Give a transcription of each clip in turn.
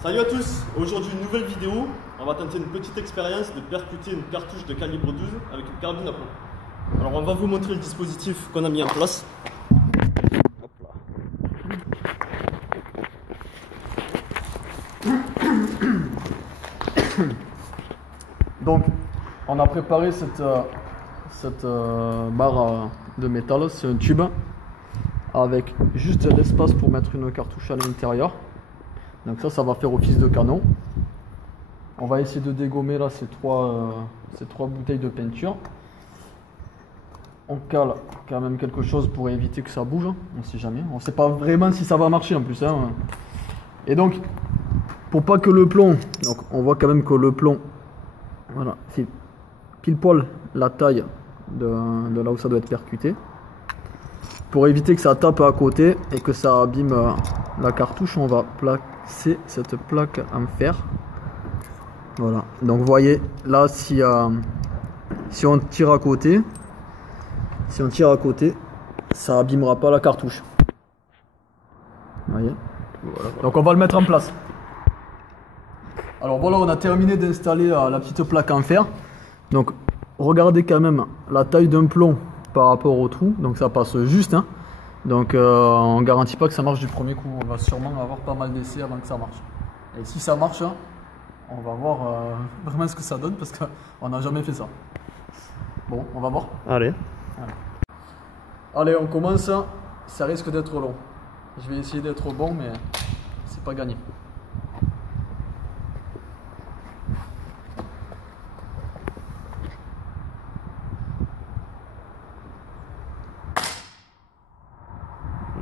Salut à tous, aujourd'hui une nouvelle vidéo, on va tenter une petite expérience de percuter une cartouche de calibre 12 avec une carabine à plomb. Alors on va vous montrer le dispositif qu'on a mis en place. Hop là. Donc on a préparé cette barre de métal, c'est un tube avec juste l'espace pour mettre une cartouche à l'intérieur. Donc ça va faire office de canon. On va essayer de dégommer là ces trois bouteilles de peinture. On cale quand même quelque chose pour éviter que ça bouge. On ne sait jamais. On ne sait pas vraiment si ça va marcher en plus. Et donc, pour pas que le plomb, donc on voit quand même que le plomb, voilà, fait pile poil la taille de là où ça doit être percuté. Pour éviter que ça tape à côté et que ça abîme la cartouche, on va placer cette plaque en fer. Voilà. Donc vous voyez là, si on tire à côté, ça abîmera pas la cartouche. Vous voyez. Voilà. Donc on va le mettre en place. Alors voilà, on a terminé d'installer la petite plaque en fer. Donc regardez quand même la taille d'un plomb par rapport au trou, donc ça passe juste, hein. Donc on garantit pas que ça marche du premier coup, on va sûrement avoir pas mal d'essais avant que ça marche. Et si ça marche, on va voir vraiment ce que ça donne parce qu'on n'a jamais fait ça. Bon, on va voir. Allez. Allez, on commence, ça risque d'être long. Je vais essayer d'être bon, mais c'est pas gagné.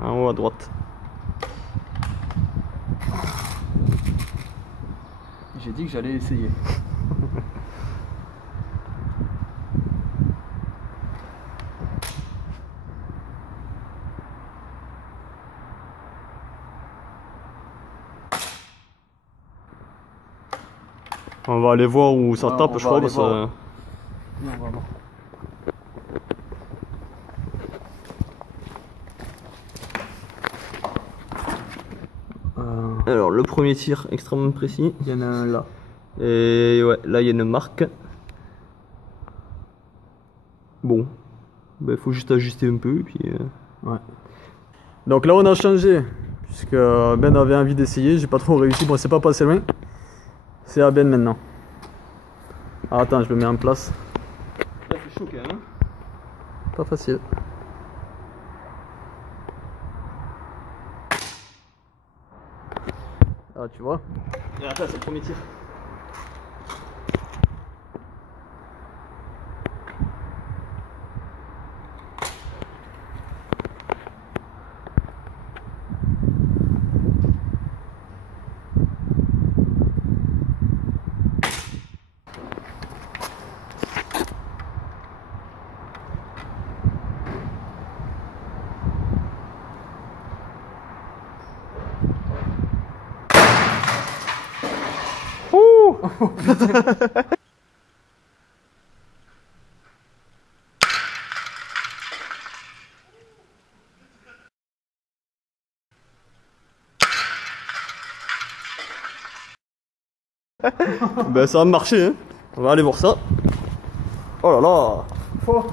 En haut à droite. J'ai dit que j'allais essayer. On va aller voir où ça tape, je crois. Parce que... on va voir. Alors le premier tir extrêmement précis. Il y en a un là. Et ouais, là il y a une marque. Bon, il faut juste ajuster un peu et puis. Ouais. Donc là on a changé puisque Ben avait envie d'essayer. J'ai pas trop réussi. Bon, c'est pas passé loin. C'est à Ben maintenant. Ah, attends, je le mets en place. Là c'est chaud quand même. Pas facile. Ah, tu vois. Et attends, c'est le premier tir. Wouh. Ben ça va marcher, hein. On va aller voir ça. Oh là là. Fort.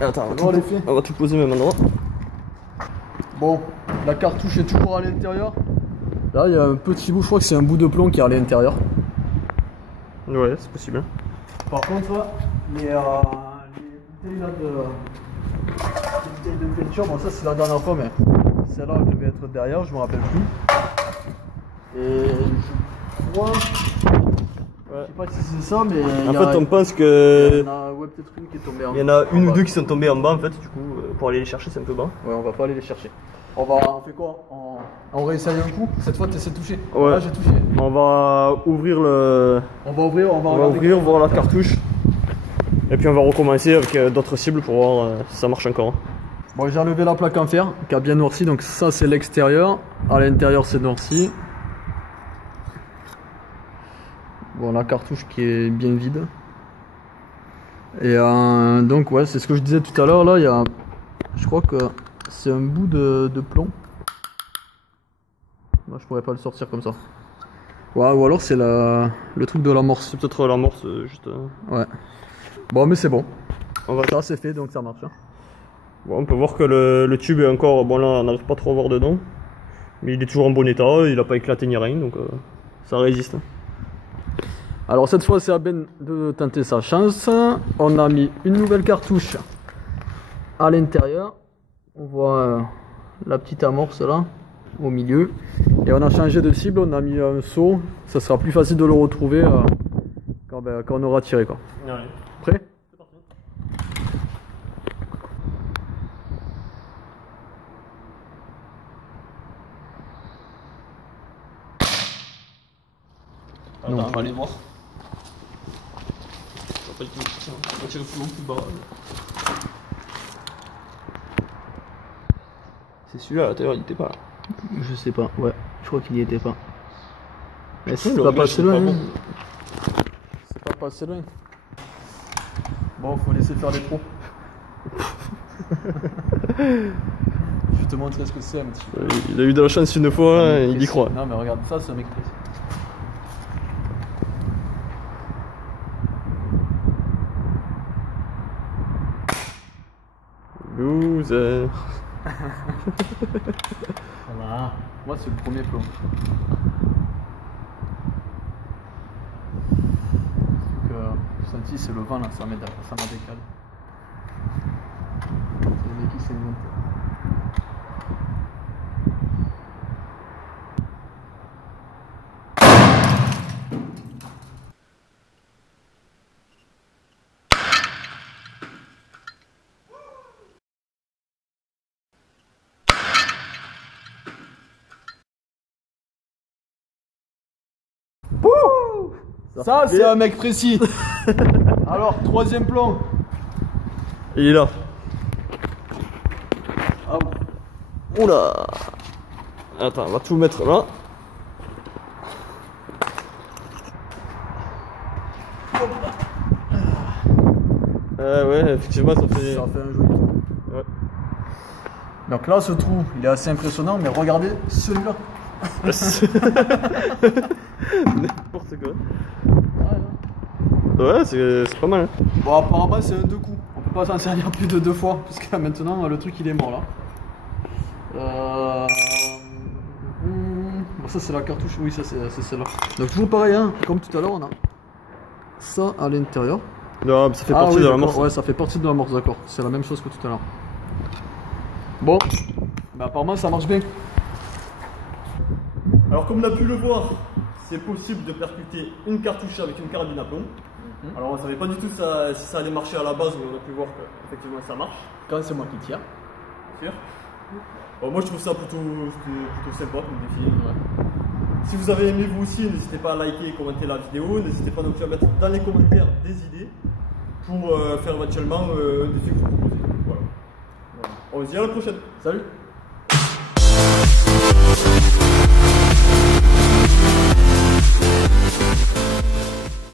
Attends, Bon, on va tout poser même endroit. Bon, la cartouche est toujours à l'intérieur. Là, il y a un petit bout, je crois que c'est un bout de plomb qui est à l'intérieur. Ouais, c'est possible. Par contre, les bouteilles là les bouteilles de peinture, bon ça c'est la dernière fois, mais celle-là elle devait être derrière, je me rappelle plus. Et je crois, je sais pas si c'est ça, mais En fait, on pense que il y en a ouais, peut-être une qui est tombée en bas. il y en a une ou deux qui sont tombées en bas en fait, du coup, pour aller les chercher, c'est un peu bas. Ouais, on va pas aller les chercher. On fait quoi? On réessaye un coup? Cette fois, tu essaies de toucher? Ouais. Là, j'ai touché. On va ouvrir le. On va ouvrir, On va ouvrir, voir la cartouche. Et puis on va recommencer avec d'autres cibles pour voir si ça marche encore. Bon, j'ai enlevé la plaque en fer qui a bien noirci, donc ça c'est l'extérieur. À l'intérieur, c'est noirci. Bon, la cartouche qui est bien vide. Et donc, ouais, c'est ce que je disais tout à l'heure. Là, il y a. Je crois que c'est un bout de plomb. Moi, je pourrais pas le sortir comme ça. Ouais, ou alors c'est le truc de l'amorce. C'est peut-être l'amorce juste. Ouais. Bon, mais c'est bon. On va... Ça, c'est fait, donc ça marche. Hein. Bon, on peut voir que le tube est encore. Bon, là, on n'arrive pas trop à voir dedans. Mais il est toujours en bon état, il n'a pas éclaté ni rien, donc ça résiste. Alors, cette fois, c'est à Ben de tenter sa chance. On a mis une nouvelle cartouche à l'intérieur. On voit la petite amorce là, au milieu. Et on a changé de cible, on a mis un seau. Ça sera plus facile de le retrouver quand on aura tiré. Quoi. Ouais. Prêt? C'est parti. Attends, Non. on va aller voir. On va tirer plus long, plus bas. C'est celui-là, à l'intérieur, il était pas là. Je sais pas, ouais, je crois qu'il y était pas. Mais c'est Le pas réglage, passé c'est loin. pas bon. C'est pas passé loin. Bon, faut laisser faire les pros. Je vais te montrer ce que c'est un petit peu. Il a eu de la chance une fois, hein, il y croit. Non, mais regarde, ça c'est un mec précis. Loser. Voilà. Moi, c'est le premier plomb. J'ai senti, c'est le vent là, ça m'a décalé. C'est le mec qui s'est inventé. Ça c'est un mec précis. Alors, troisième plomb. Il est là. Ah, Oula. Attends, on va tout mettre là. Ouais, effectivement, ça fait ça fait un joli trou. Ouais. Donc là, ce trou, il est assez impressionnant, mais regardez celui-là. N'importe quoi. Ouais, c'est pas mal. Hein. Bon, apparemment, c'est un deux coups. On peut pas s'en servir plus de 2 fois, puisque maintenant, le truc, il est mort là. Bon, ça, c'est la cartouche. Oui, ça, c'est celle-là. Donc, toujours pareil, hein. Comme tout à l'heure, on a ça à l'intérieur. Non, ça fait partie de la morse. Ouais, ça fait partie de la morse, d'accord. C'est la même chose que tout à l'heure. Bon, bah apparemment ça marche bien. Alors comme on a pu le voir, c'est possible de percuter une cartouche avec une carabine à plomb. Alors on ne savait pas du tout si ça allait marcher à la base, mais on a pu voir qu'effectivement ça marche. Quand c'est moi qui tire. Bien sûr. Bon, moi je trouve ça plutôt sympa comme défi. Ouais. Si vous avez aimé vous aussi, n'hésitez pas à liker et commenter la vidéo. N'hésitez pas non plus à mettre dans les commentaires des idées pour faire éventuellement un défi que vous proposez. Voilà. On se dit à la prochaine. Salut.